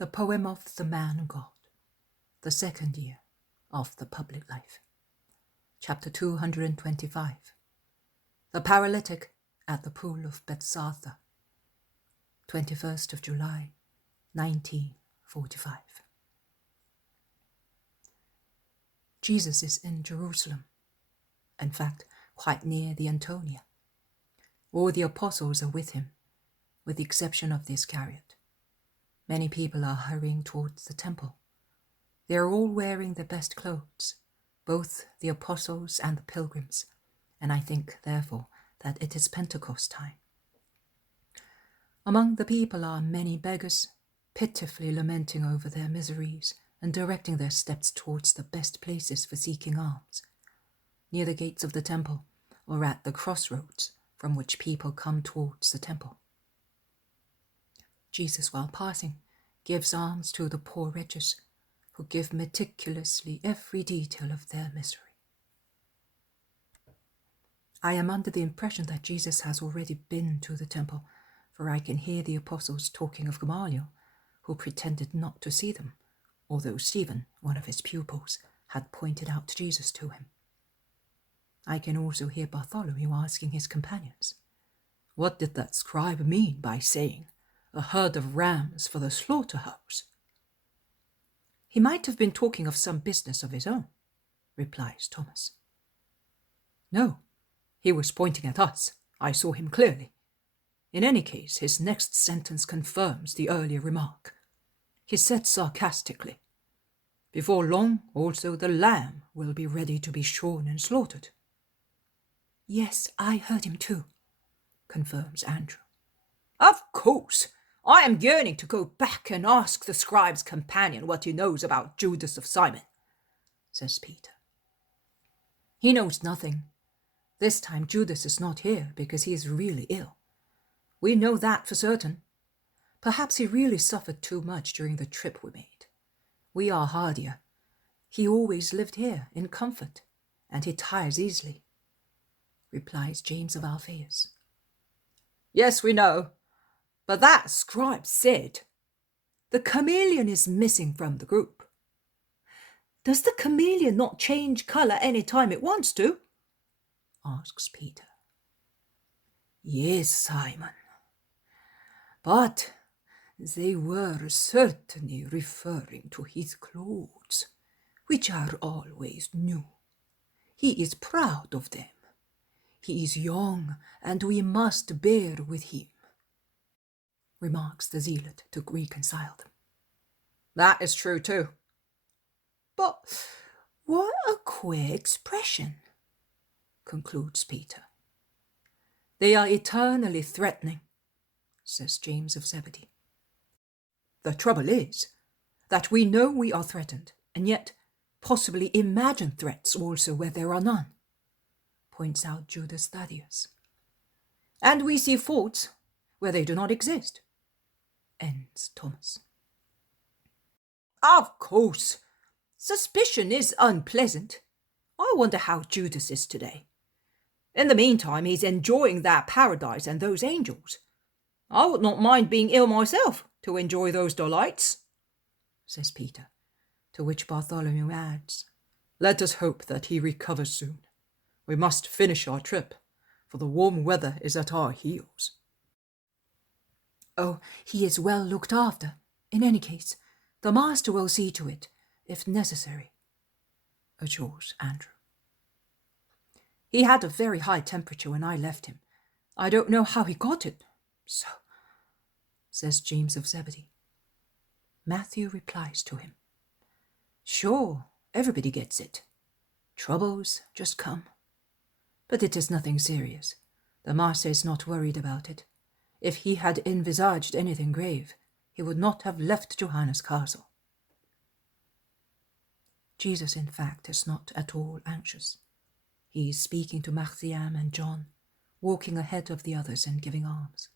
The poem of the man God, the second year of the public life. Chapter 225. The Paralytic at the pool of Bethzatha. 21st of July, 1945. Jesus is in Jerusalem, in fact, quite near the Antonia. All the apostles are with him, with the exception of the Iscariot. Many people are hurrying towards the temple. They are all wearing their best clothes, both the apostles and the pilgrims, and I think, therefore, that it is Pentecost time. Among the people are many beggars, pitifully lamenting over their miseries and directing their steps towards the best places for seeking alms, near the gates of the temple or at the crossroads from which people come towards the temple. Jesus, while passing, gives alms to the poor wretches, who give meticulously every detail of their misery. I am under the impression that Jesus has already been to the temple, for I can hear the apostles talking of Gamaliel, who pretended not to see them, although Stephen, one of his pupils, had pointed out Jesus to him. I can also hear Bartholomew asking his companions, "What did that scribe mean by saying, 'a herd of rams for the slaughterhouse'?" "He might have been talking of some business of his own," replies Thomas. "No, he was pointing at us. I saw him clearly. In any case, his next sentence confirms the earlier remark. He said sarcastically, 'Before long, also the lamb will be ready to be shorn and slaughtered.'" "Yes, I heard him too," confirms Andrew. "Of course. I am yearning to go back and ask the scribe's companion what he knows about Judas of Simon," says Peter. "He knows nothing. This time Judas is not here because he is really ill. We know that for certain. Perhaps he really suffered too much during the trip we made. We are hardier. He always lived here in comfort, and he tires easily," replies James of Alphaeus. "Yes, we know. But that scribe said, 'The chameleon is missing from the group.'" "Does the chameleon not change colour any time it wants to?" asks Peter. "Yes, Simon. But they were certainly referring to his clothes, which are always new. He is proud of them. He is young, and we must bear with him," remarks the zealot to reconcile them. "That is true too." "But what a queer expression," concludes Peter. "They are eternally threatening," says James of Zebedee. "The trouble is that we know we are threatened, and yet possibly imagine threats also where there are none," points out Judas Thaddeus. "And we see faults where they do not exist," ends Thomas. "Of course, suspicion is unpleasant. I wonder how Judas is today. In the meantime, he's enjoying that paradise and those angels. I would not mind being ill myself to enjoy those delights," says Peter, to which Bartholomew adds, "Let us hope that he recovers soon. We must finish our trip, for the warm weather is at our heels." "Oh, he is well looked after. In any case, the master will see to it, if necessary," assures Andrew. "He had a very high temperature when I left him. I don't know how he got it, so," says James of Zebedee. Matthew replies to him, "Sure, everybody gets it. Troubles just come. But it is nothing serious. The master is not worried about it. If he had envisaged anything grave, he would not have left Johannes Castle." Jesus, in fact, is not at all anxious. He is speaking to Marthiam and John, walking ahead of the others and giving alms.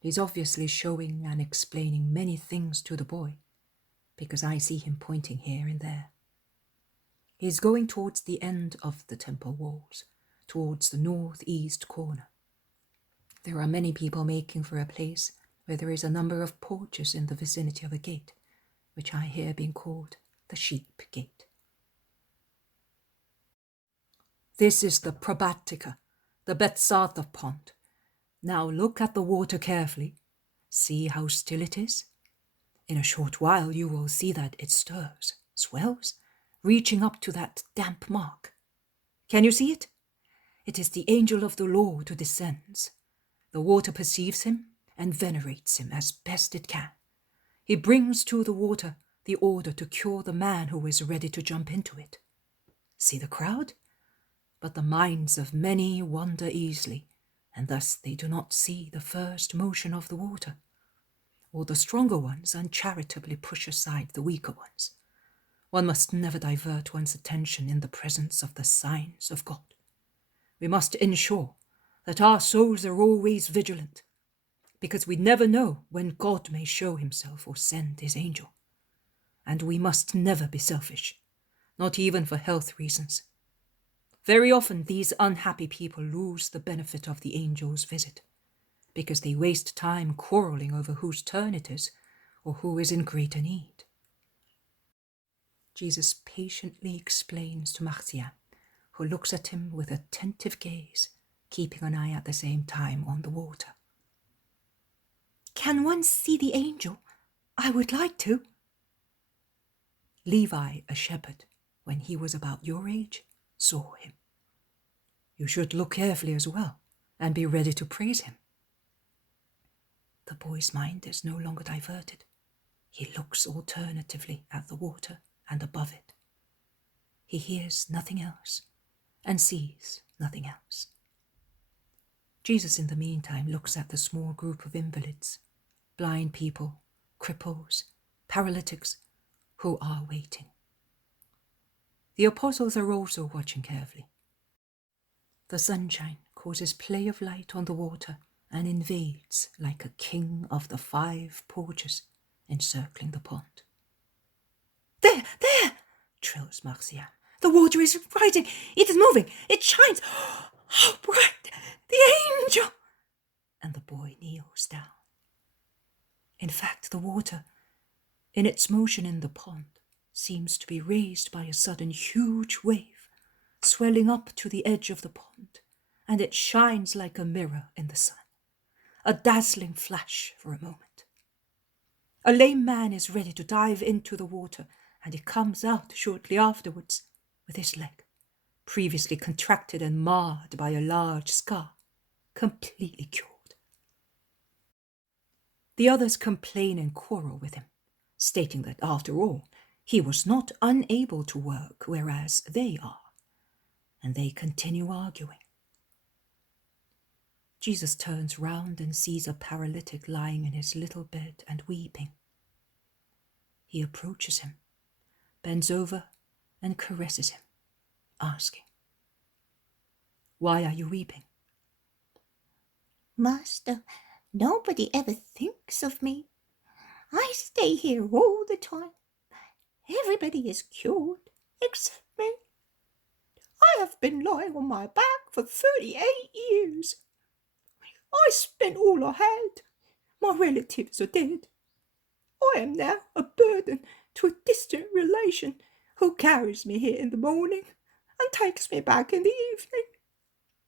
He's obviously showing and explaining many things to the boy, because I see him pointing here and there. He's going towards the end of the temple walls, towards the northeast corner. There are many people making for a place where there is a number of porches in the vicinity of a gate, which I hear being called the Sheep Gate. This is the Paralytic, the Bethzatha pond. Now look at the water carefully. See how still it is. In a short while you will see that it stirs, swells, reaching up to that damp mark. Can you see it? It is the angel of the Lord who descends. The water perceives him and venerates him as best it can. He brings to the water the order to cure the man who is ready to jump into it. See the crowd? But the minds of many wander easily, and thus they do not see the first motion of the water. Or the stronger ones uncharitably push aside the weaker ones. One must never divert one's attention in the presence of the signs of God. We must ensure that our souls are always vigilant, because we never know when God may show himself or send his angel. And we must never be selfish, not even for health reasons. Very often these unhappy people lose the benefit of the angel's visit, because they waste time quarreling over whose turn it is or who is in greater need. Jesus patiently explains to Marcia, who looks at him with attentive gaze, keeping an eye at the same time on the water. Can one see the angel? I would like to. Levi, a shepherd, when he was about your age, saw him. You should look carefully as well, and be ready to praise him. The boy's mind is no longer diverted. He looks alternatively at the water and above it. He hears nothing else and sees nothing else. Jesus, in the meantime, looks at the small group of invalids, blind people, cripples, paralytics, who are waiting. The apostles are also watching carefully. The sunshine causes play of light on the water and invades like a king of the 5 porches encircling the pond. There, trills Marcia. The water is rising. It is moving. It shines. How bright! The angel! And the boy kneels down. In fact, the water, in its motion in the pond, seems to be raised by a sudden huge wave, swelling up to the edge of the pond, and it shines like a mirror in the sun, a dazzling flash for a moment. A lame man is ready to dive into the water, and he comes out shortly afterwards with his leg, previously contracted and marred by a large scar, completely cured. The others complain and quarrel with him, stating that, after all, he was not unable to work, whereas they are, and they continue arguing. Jesus turns round and sees a paralytic lying in his little bed and weeping. He approaches him, bends over and caresses him, asking, "Why are you weeping?" Master, nobody ever thinks of me. I stay here all the time. Everybody is cured except me. I have been lying on my back for 38 years. I spent all I had. My relatives are dead. I am now a burden to a distant relation who carries me here in the morning and takes me back in the evening.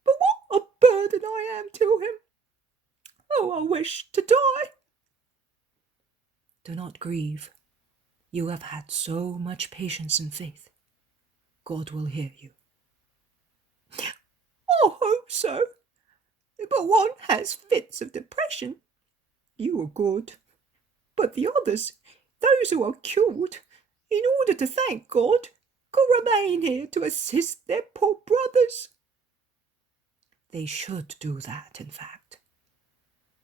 But what a burden I am to him! Oh, I wish to die. Do not grieve. You have had so much patience and faith. God will hear you. I hope so. But one has fits of depression. You are good. But the others, those who are cured, in order to thank God, could remain here to assist their poor brothers. They should do that, in fact.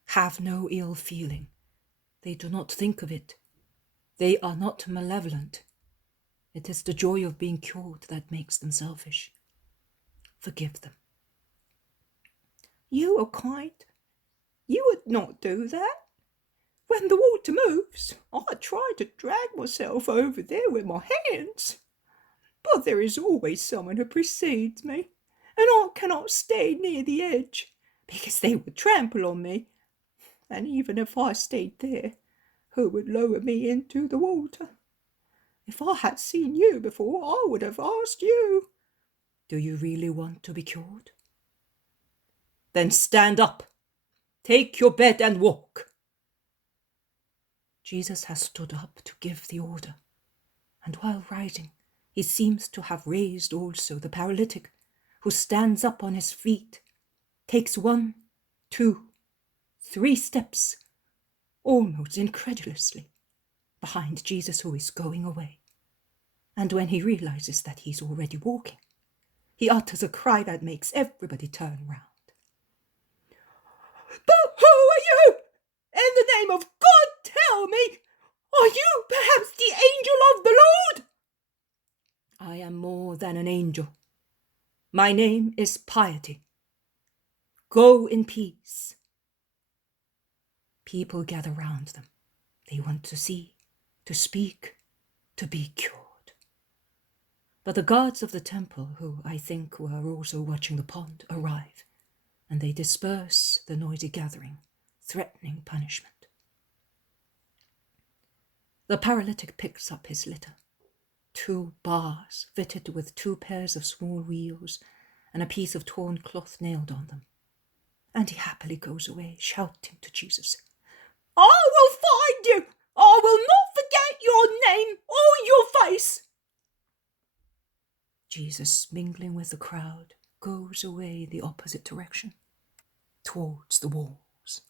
Have no ill feeling. They do not think of it. They are not malevolent. It is the joy of being cured that makes them selfish. Forgive them. You are kind. You would not do that. When the water moves, I try to drag myself over there with my hands. But there is always someone who precedes me, and I cannot stay near the edge, because they would trample on me. and even if I stayed there, who would lower me into the water? If I had seen you before, I would have asked you. Do you really want to be cured? Then stand up, take your bed and walk. Jesus has stood up to give the order, and while rising, he seems to have raised also the paralytic, who stands up on his feet, takes 1, 2, 3 steps, almost incredulously, behind Jesus, who is going away. And when he realizes that he's already walking, he utters a cry that makes everybody turn round. But who are you? In the name of God, tell me, are you perhaps the angel of the Lord? I am more than an angel. My name is Piety. Go in peace. People gather round them. They want to see, to speak, to be cured. But the guards of the temple, who I think were also watching the pond, arrive, and they disperse the noisy gathering, threatening punishment. The paralytic picks up his litter, 2 bars fitted with 2 pairs of small wheels and a piece of torn cloth nailed on them, and he happily goes away, shouting to Jesus, I will find you! I will not forget your name or your face! Jesus, mingling with the crowd, goes away the opposite direction, towards the walls.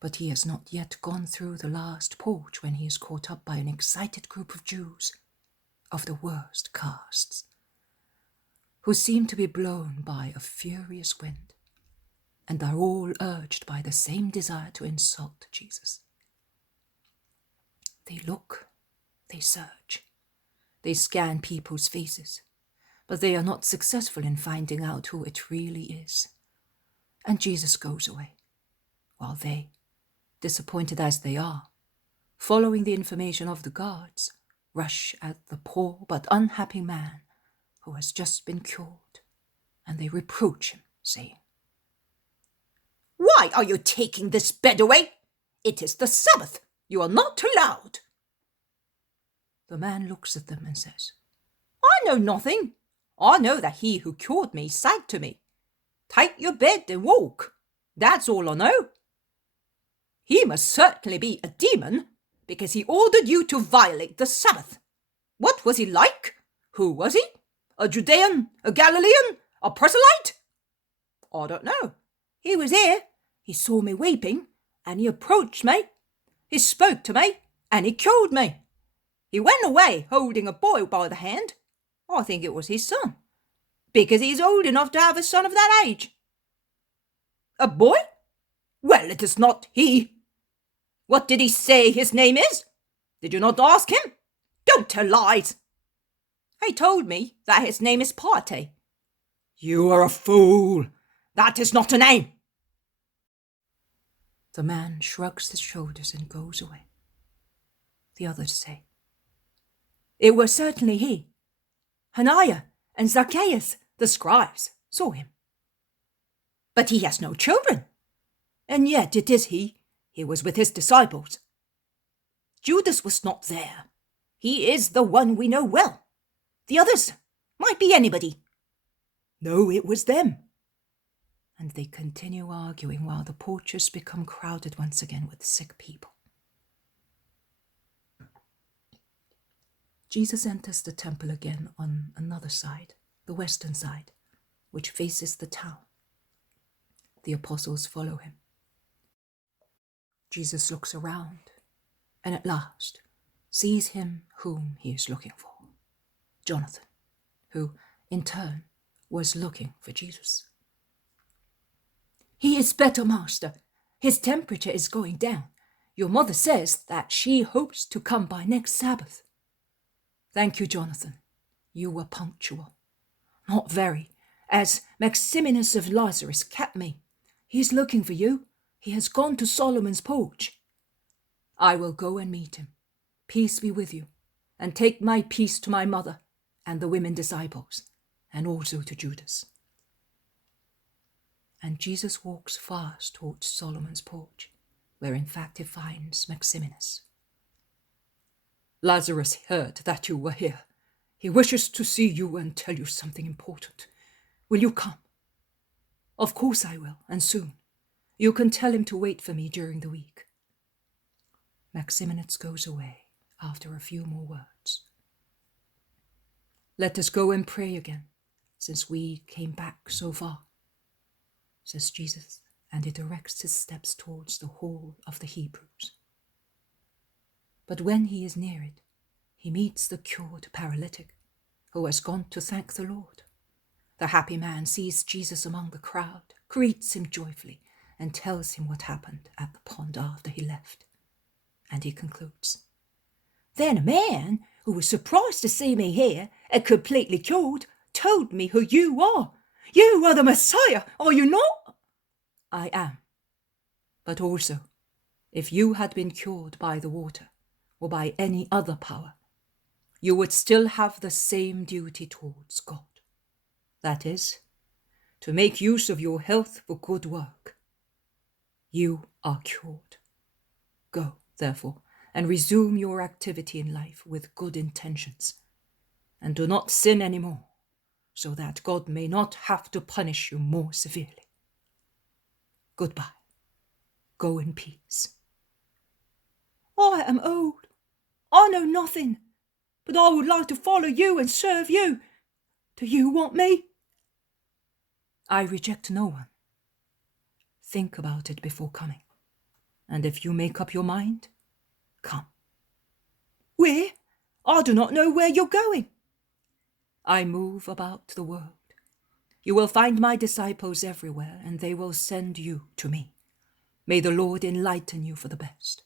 But he has not yet gone through the last porch when he is caught up by an excited group of Jews of the worst castes, who seem to be blown by a furious wind, and are all urged by the same desire to insult Jesus. They look, they search, they scan people's faces, but they are not successful in finding out who it really is. And Jesus goes away, while they, disappointed as they are, following the information of the guards, rush at the poor but unhappy man who has just been cured, and they reproach him, saying, Why are you taking this bed away? It is the Sabbath. You are not allowed. The man looks at them and says, I know nothing. I know that he who cured me said to me, Take your bed and walk. That's all I know. He must certainly be a demon, because he ordered you to violate the Sabbath. What was he like? Who was he? A Judean? A Galilean? A proselyte? I don't know. He was here. He saw me weeping, and he approached me. He spoke to me, and he cured me. He went away holding a boy by the hand. I think it was his son, because he's old enough to have a son of that age. A boy? Well, it is not he. What did he say his name is? Did you not ask him? Don't tell lies. He told me that his name is Piety. You are a fool. That is not a name. The man shrugs his shoulders and goes away. The others say, It was certainly he. Hananiah and Zacchaeus, the scribes, saw him. But he has no children. And yet it is he. He was with his disciples. Judas was not there. He is the one we know well. The others might be anybody. No, it was them. And they continue arguing while the porches become crowded once again with sick people. Jesus enters the temple again on another side, the western side, which faces the town. The apostles follow him. Jesus looks around, and at last sees him whom he is looking for, Jonathan, who, in turn, was looking for Jesus. He is better, Master. His temperature is going down. Your mother says that she hopes to come by next Sabbath. Thank you, Jonathan. You were punctual. Not very, as Maximinus of Lazarus kept me. He is looking for you. He has gone to Solomon's porch. I will go and meet him. Peace be with you, and take my peace to my mother and the women disciples, and also to Judas. And Jesus walks fast towards Solomon's porch, where in fact he finds Maximinus. "Lazarus heard that you were here. He wishes to see you and tell you something important. Will you come?" "Of course I will, and soon. You can tell him to wait for me during the week." Maximinus goes away after a few more words. "Let us go and pray again, since we came back so far," says Jesus, and he directs his steps towards the hall of the Hebrews. But when he is near it, he meets the cured paralytic, who has gone to thank the Lord. The happy man sees Jesus among the crowd, greets him joyfully, and tells him what happened at the pond after he left. And he concludes, "Then a man who was surprised to see me here and completely cured told me who you are. You are the Messiah, are you not?" "I am. But also, if you had been cured by the water, or by any other power, you would still have the same duty towards God. That is, to make use of your health for good work. You are cured. Go, therefore, and resume your activity in life with good intentions, and do not sin any more, so that God may not have to punish you more severely. Goodbye. Go in peace." "I am old. I know nothing, but I would like to follow you and serve you. Do you want me?" "I reject no one. Think about it before coming, and if you make up your mind, come." "Where? I do not know where you're going." "I move about the world. You will find my disciples everywhere, and they will send you to me. May the Lord enlighten you for the best."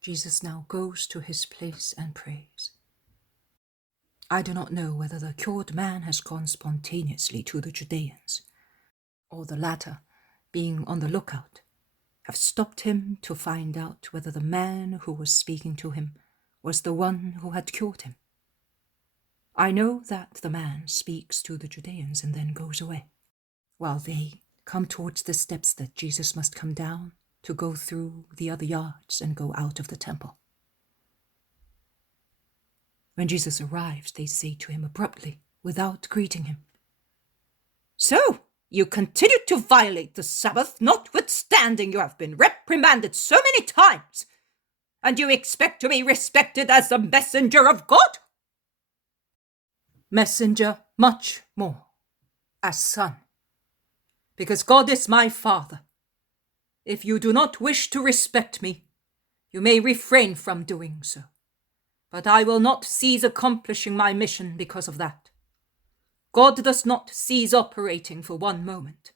Jesus now goes to his place and prays. I do not know whether the cured man has gone spontaneously to the Judeans, or the latter, being on the lookout, have stopped him to find out whether the man who was speaking to him was the one who had cured him. I know that the man speaks to the Judeans and then goes away, while they come towards the steps that Jesus must come down to go through the other yards and go out of the temple. When Jesus arrives, they say to him abruptly, without greeting him, "So, you continue to violate the Sabbath, notwithstanding you have been reprimanded so many times, and you expect to be respected as the messenger of God?" "Messenger, much more, as son, because God is my Father. If you do not wish to respect me, you may refrain from doing so, but I will not cease accomplishing my mission because of that. God does not cease operating for one moment.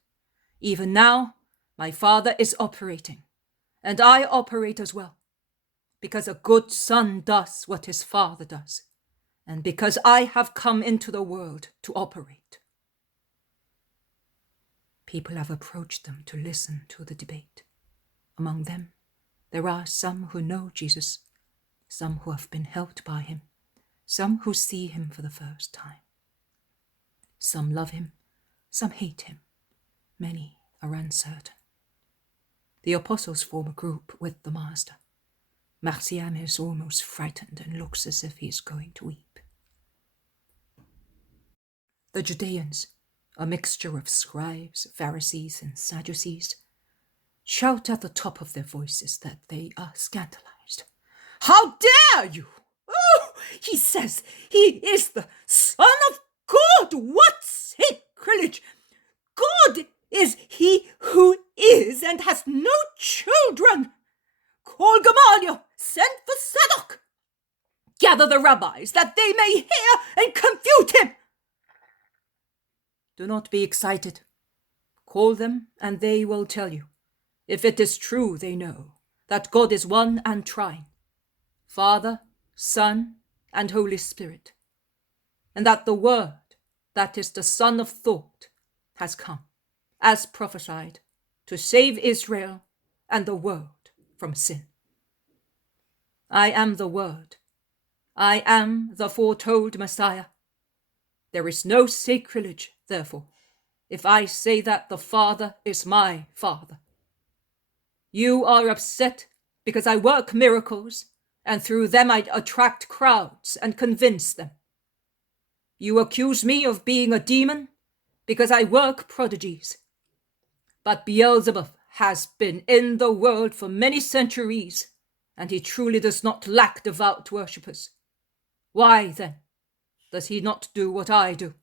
Even now, my Father is operating, and I operate as well, because a good son does what his father does, and because I have come into the world to operate." People have approached them to listen to the debate. Among them, there are some who know Jesus, some who have been helped by him, some who see him for the first time. Some love him, some hate him. Many are uncertain. The apostles form a group with the Master. Marciam is almost frightened and looks as if he is going to weep. The Judeans, a mixture of scribes, Pharisees, and Sadducees, shout at the top of their voices that they are scandalized. "How dare you? Oh, he says he is the Son of God. What sacrilege! God is he who is and has no children. Call Gamaliel, send for Zadok. Gather the rabbis that they may hear and confute him." Do not be excited. Call them, and they will tell you. If it is true, they know that God is one and trine, Father, Son, and Holy Spirit, and that the Word, that is the Son of Thought, has come, as prophesied, to save Israel and the world from sin. I am the Word. I am the foretold Messiah. There is no sacrilege, therefore, if I say that the Father is my Father. You are upset because I work miracles, and through them I attract crowds and convince them. You accuse me of being a demon because I work prodigies. But Beelzebub has been in the world for many centuries, and he truly does not lack devout worshippers. Why, then, does he not do what I do?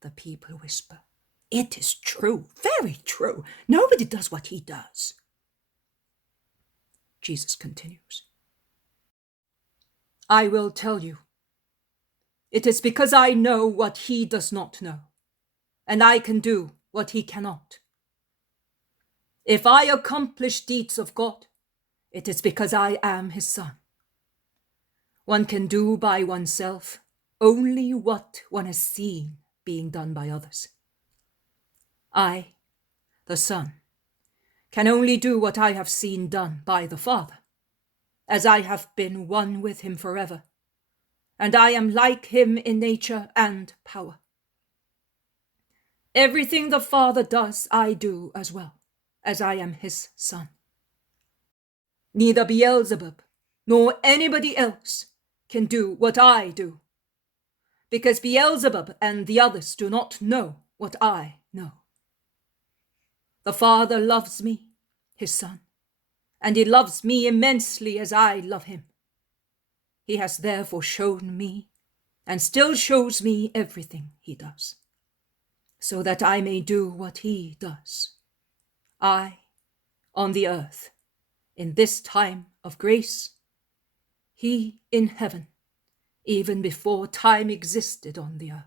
The people whisper, "It is true, very true. Nobody does what he does." Jesus continues, "I will tell you. It is because I know what he does not know, and I can do what he cannot. If I accomplish deeds of God, it is because I am his son. One can do by oneself only what one has seen being done by others. I, the Son, can only do what I have seen done by the Father, as I have been one with him forever, and I am like him in nature and power. Everything the Father does, I do as well, as I am his son. Neither Beelzebub nor anybody else can do what I do, because Beelzebub and the others do not know what I know. The Father loves me, his Son, and he loves me immensely as I love him. He has therefore shown me, and still shows me everything he does, so that I may do what he does. I, on the earth, in this time of grace, he in heaven, even before time existed on the earth.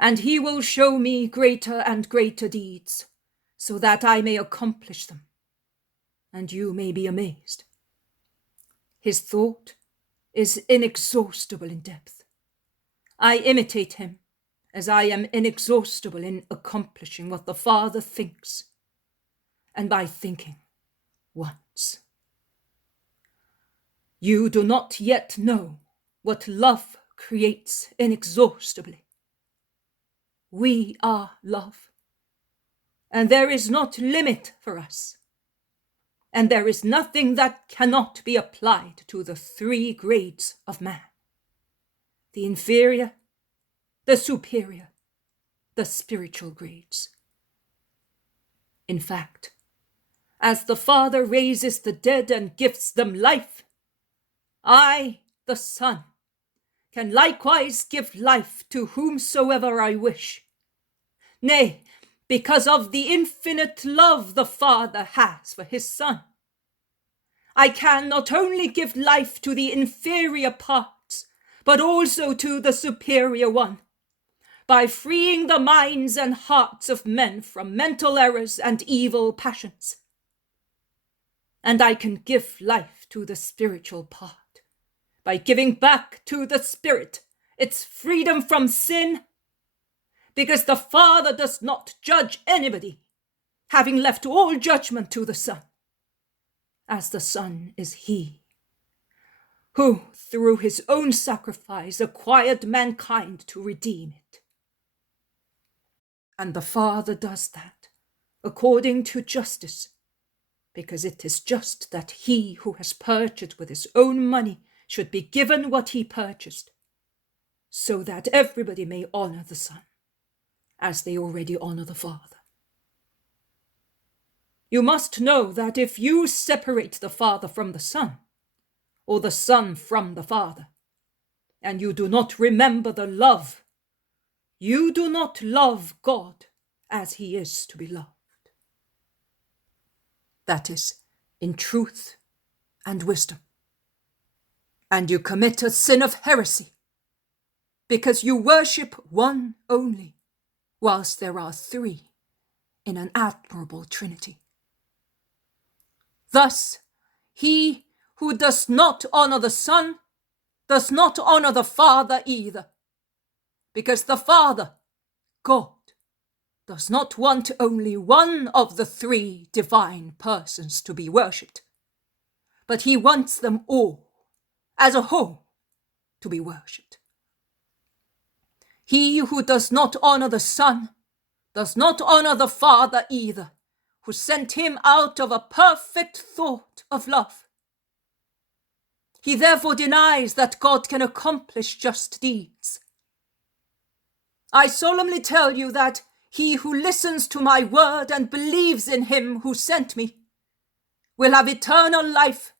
And he will show me greater and greater deeds, so that I may accomplish them, and you may be amazed. His thought is inexhaustible in depth. I imitate him, as I am inexhaustible in accomplishing what the Father thinks, and by thinking once. You do not yet know what love creates inexhaustibly. We are love, and there is not limit for us, and there is nothing that cannot be applied to the three grades of man: the inferior, the superior, the spiritual grades. In fact, as the Father raises the dead and gives them life, I, the Son, can likewise give life to whomsoever I wish. Nay, because of the infinite love the Father has for his Son, I can not only give life to the inferior parts, but also to the superior one, by freeing the minds and hearts of men from mental errors and evil passions. And I can give life to the spiritual part, by giving back to the Spirit its freedom from sin, because the Father does not judge anybody, having left all judgment to the Son, as the Son is he who, through his own sacrifice, acquired mankind to redeem it. And the Father does that according to justice, because it is just that he who has purchased with his own money should be given what he purchased, so that everybody may honor the Son, as they already honor the Father. You must know that if you separate the Father from the Son, or the Son from the Father, and you do not remember the love, you do not love God as he is to be loved. That is, in truth and wisdom. And you commit a sin of heresy, because you worship one only, whilst there are three in an admirable Trinity. Thus, he who does not honor the Son does not honor the Father either, because the Father, God, does not want only one of the three divine persons to be worshipped, but he wants them all, as a whole, to be worshipped. He who does not honor the Son does not honor the Father either, who sent him out of a perfect thought of love. He therefore denies that God can accomplish just deeds. I solemnly tell you that he who listens to my word and believes in him who sent me will have eternal life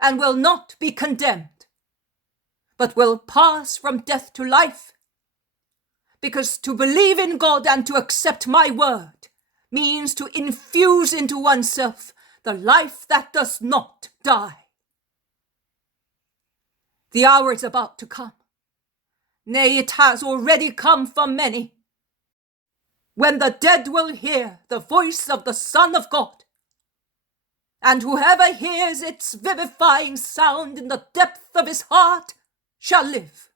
and will not be condemned, but will pass from death to life. Because to believe in God and to accept my word means to infuse into oneself the life that does not die. The hour is about to come. Nay, it has already come for many, when the dead will hear the voice of the Son of God, and whoever hears its vivifying sound in the depth of his heart shall live.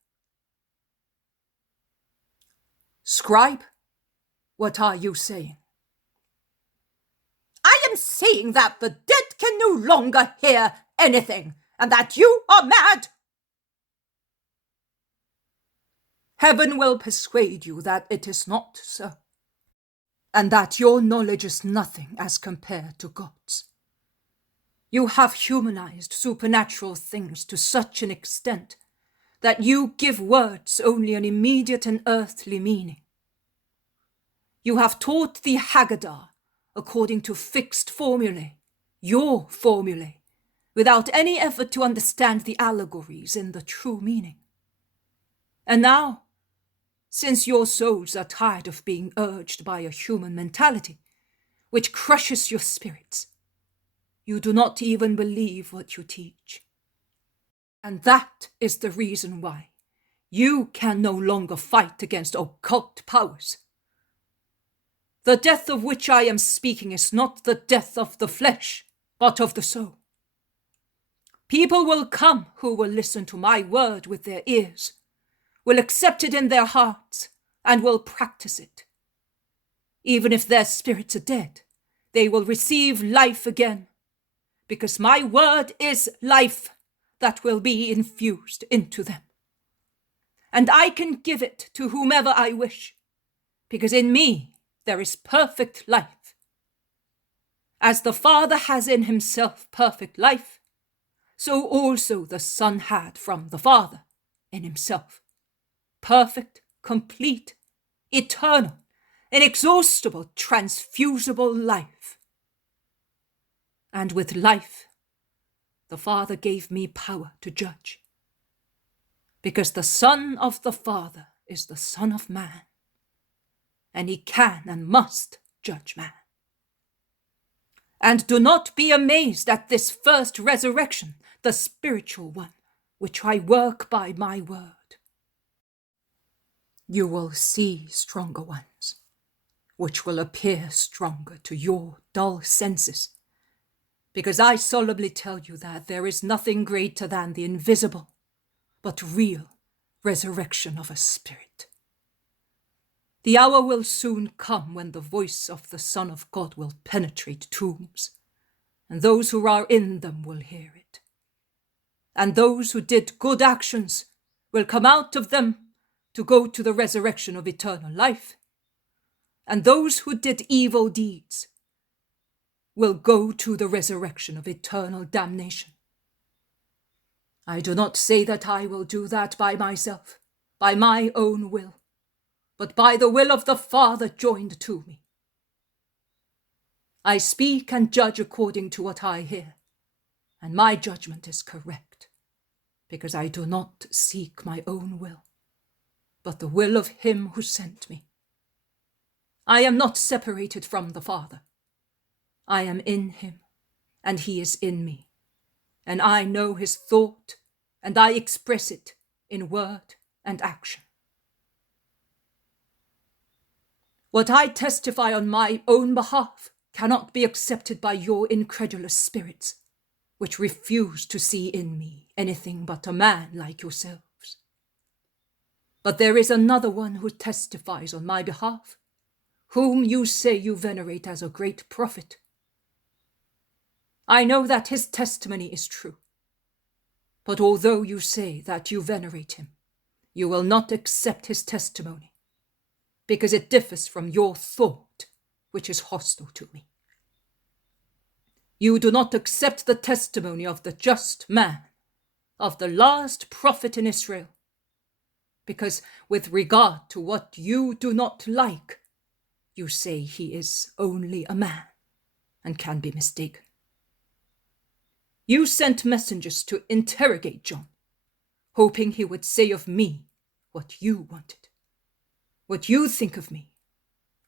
Scribe, what are you saying? I am saying that the dead can no longer hear anything, and that you are mad. Heaven will persuade you that it is not so, and that your knowledge is nothing as compared to God's. You have humanized supernatural things to such an extent that you give words only an immediate and earthly meaning. You have taught the Haggadah according to fixed formulae, your formulae, without any effort to understand the allegories in the true meaning. And now, since your souls are tired of being urged by a human mentality, which crushes your spirits, you do not even believe what you teach. And that is the reason why you can no longer fight against occult powers. The death of which I am speaking is not the death of the flesh, but of the soul. People will come who will listen to my word with their ears, will accept it in their hearts, and will practice it. Even if their spirits are dead, they will receive life again, because my word is life that will be infused into them. And I can give it to whomever I wish, because in me there is perfect life. As the Father has in himself perfect life, so also the Son had from the Father in himself perfect, complete, eternal, inexhaustible, transfusible life. And with life, the Father gave me power to judge, because the Son of the Father is the Son of Man, and he can and must judge man. And do not be amazed at this first resurrection, the spiritual one, which I work by my word. You will see stronger ones, which will appear stronger to your dull senses, because I solemnly tell you that there is nothing greater than the invisible, but real resurrection of a spirit. The hour will soon come when the voice of the Son of God will penetrate tombs, and those who are in them will hear it. And those who did good actions will come out of them to go to the resurrection of eternal life, and those who did evil deeds will go to the resurrection of eternal damnation. I do not say that I will do that by myself, by my own will, but by the will of the Father joined to me. I speak and judge according to what I hear, and my judgment is correct, because I do not seek my own will, but the will of him who sent me. I am not separated from the Father. I am in him, and he is in me, and I know his thought, and I express it in word and action. What I testify on my own behalf cannot be accepted by your incredulous spirits, which refuse to see in me anything but a man like yourselves. But there is another one who testifies on my behalf, whom you say you venerate as a great prophet. I know that his testimony is true, but although you say that you venerate him, you will not accept his testimony, because it differs from your thought, which is hostile to me. You do not accept the testimony of the just man, of the last prophet in Israel, because with regard to what you do not like, you say he is only a man and can be mistaken. You sent messengers to interrogate John, hoping he would say of me what you wanted, what you think of me,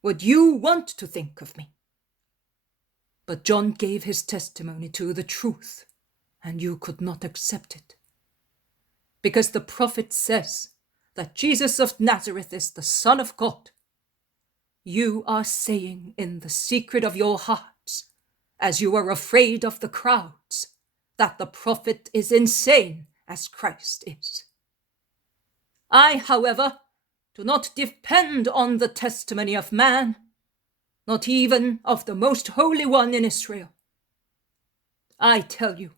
what you want to think of me. But John gave his testimony to the truth, and you could not accept it. Because the prophet says that Jesus of Nazareth is the Son of God. You are saying in the secret of your hearts, as you are afraid of the crowds, that the prophet is insane as Christ is. I, however, do not depend on the testimony of man, not even of the most holy one in Israel. I tell you,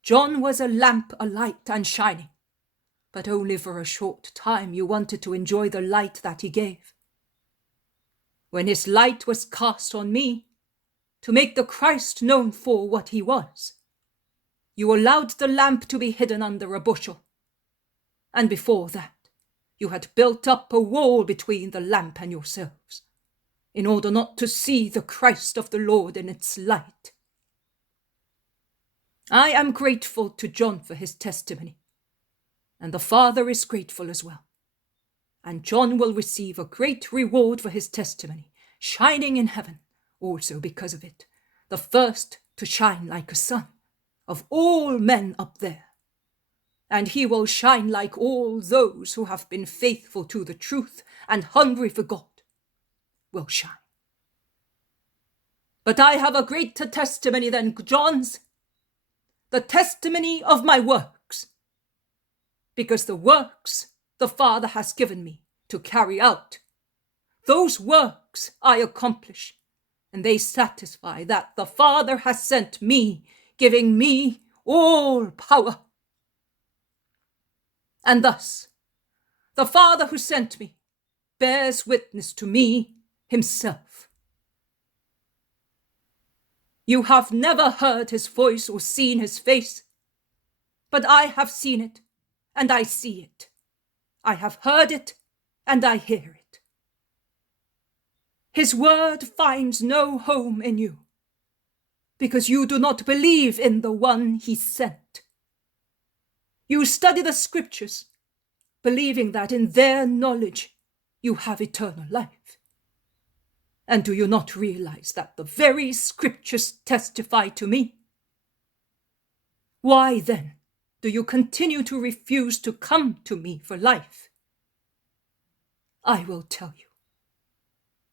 John was a lamp alight and shining, but only for a short time you wanted to enjoy the light that he gave. When his light was cast on me, to make the Christ known for what he was, you allowed the lamp to be hidden under a bushel. And before that, you had built up a wall between the lamp and yourselves, in order not to see the Christ of the Lord in its light. I am grateful to John for his testimony, and the Father is grateful as well. And John will receive a great reward for his testimony, shining in heaven also because of it, the first to shine like a sun of all men up there. And he will shine like all those who have been faithful to the truth and hungry for God will shine. But I have a greater testimony than John's, the testimony of my works, because the works the Father has given me to carry out, those works I accomplish, and they satisfy that the Father has sent me, giving me all power. And thus, the Father who sent me bears witness to me himself. You have never heard his voice or seen his face, but I have seen it, and I see it. I have heard it, and I hear it. His word finds no home in you, because you do not believe in the one he sent. You study the scriptures, believing that in their knowledge you have eternal life. And do you not realize that the very scriptures testify to me? Why then do you continue to refuse to come to me for life? I will tell you.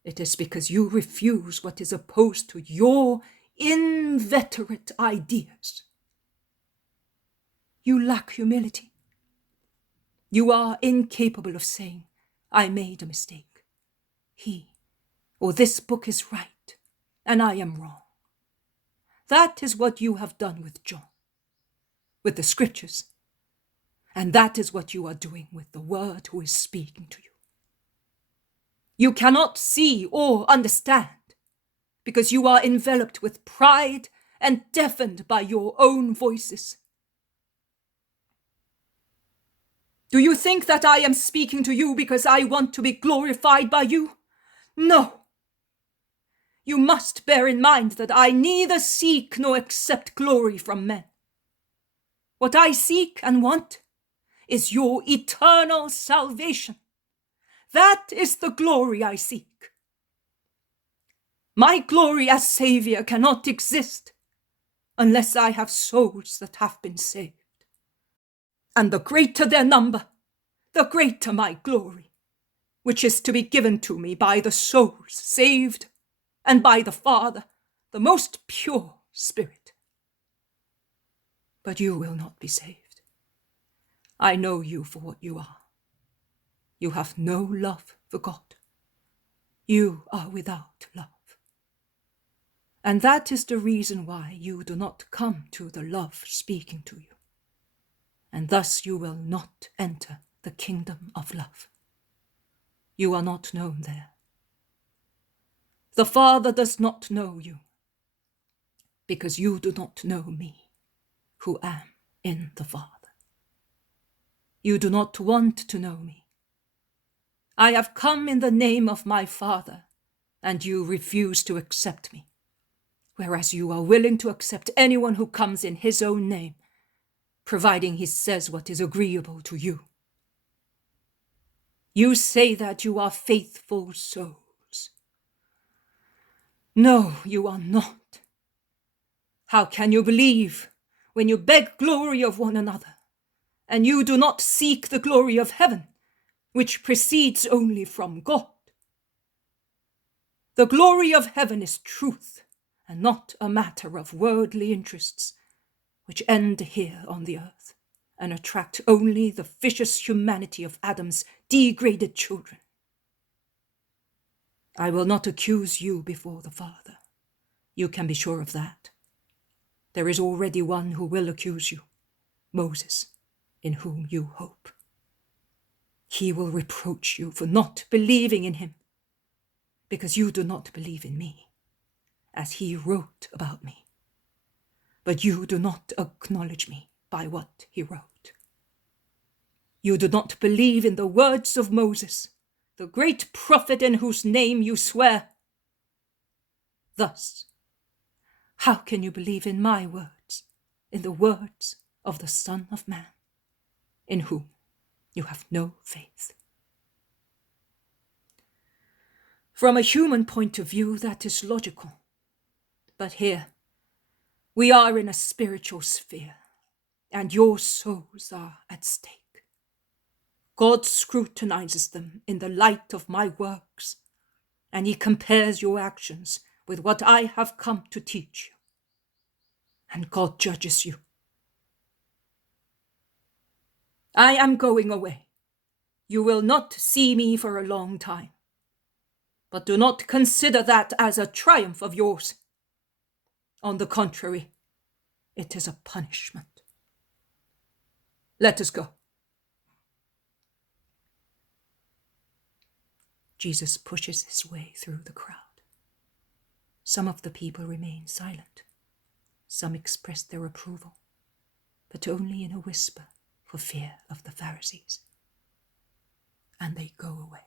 It is because you refuse what is opposed to your inveterate ideas. You lack humility. You are incapable of saying, I made a mistake. He or this book is right, and I am wrong. That is what you have done with John, with the scriptures, and that is what you are doing with the word who is speaking to you. You cannot see or understand, because you are enveloped with pride and deafened by your own voices. Do you think that I am speaking to you because I want to be glorified by you? No. You must bear in mind that I neither seek nor accept glory from men. What I seek and want is your eternal salvation. That is the glory I seek. My glory as Savior cannot exist unless I have souls that have been saved. And the greater their number, the greater my glory, which is to be given to me by the souls saved and by the Father, the most pure Spirit. But you will not be saved. I know you for what you are. You have no love for God. You are without love. And that is the reason why you do not come to the love speaking to you. And thus you will not enter the kingdom of love. You are not known there. The Father does not know you. because you do not know me, who am in the Father. You do not want to know me. I have come in the name of my Father, and you refuse to accept me, whereas you are willing to accept anyone who comes in his own name, providing he says what is agreeable to you. You say that you are faithful souls. No, you are not. How can you believe when you beg glory of one another, and you do not seek the glory of heaven, which proceeds only from God? The glory of heaven is truth, and not a matter of worldly interests, which end here on the earth, and attract only the vicious humanity of Adam's degraded children. I will not accuse you before the Father. You can be sure of that. There is already one who will accuse you, Moses, in whom you hope. He will reproach you for not believing in him, because you do not believe in me, as he wrote about me. But you do not acknowledge me by what he wrote. You do not believe in the words of Moses, the great prophet in whose name you swear. Thus, how can you believe in my words, in the words of the Son of Man, in whom you have no faith? From a human point of view, that is logical. But here, we are in a spiritual sphere, and your souls are at stake. God scrutinizes them in the light of my works, and he compares your actions with what I have come to teach you. And God judges you. I am going away. You will not see me for a long time. But do not consider that as a triumph of yours. On the contrary, it is a punishment. Let us go. Jesus pushes his way through the crowd. Some of the people remain silent. Some express their approval, but only in a whisper for fear of the Pharisees. And they go away.